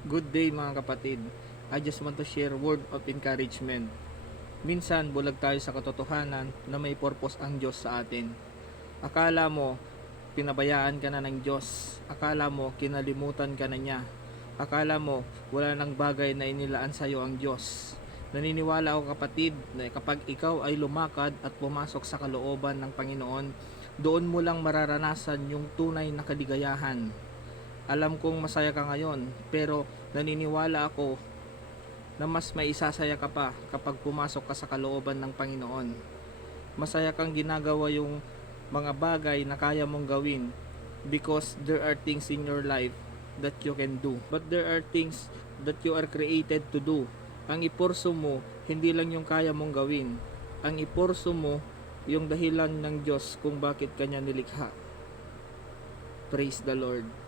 Good day mga kapatid. I just want to share word of encouragement. Minsan bulag tayo sa katotohanan na may purpose ang Diyos sa atin. Akala mo pinabayaan ka na ng Diyos. Akala mo kinalimutan ka na niya. Akala mo wala nang bagay na inilaan sa iyo ang Diyos. Naniniwala ako kapatid na kapag ikaw ay lumakad at pumasok sa kalooban ng Panginoon, doon mo lang mararanasan yung tunay na kaligayahan. Alam kong masaya ka ngayon, pero naniniwala ako na mas may isasaya ka pa kapag pumasok ka sa kalooban ng Panginoon. Masaya kang ginagawa yung mga bagay na kaya mong gawin because there are things in your life that you can do. But there are things that you are created to do. Ang ipurso mo, hindi lang yung kaya mong gawin. Ang ipurso mo, yung dahilan ng Diyos kung bakit kanya nilikha. Praise the Lord.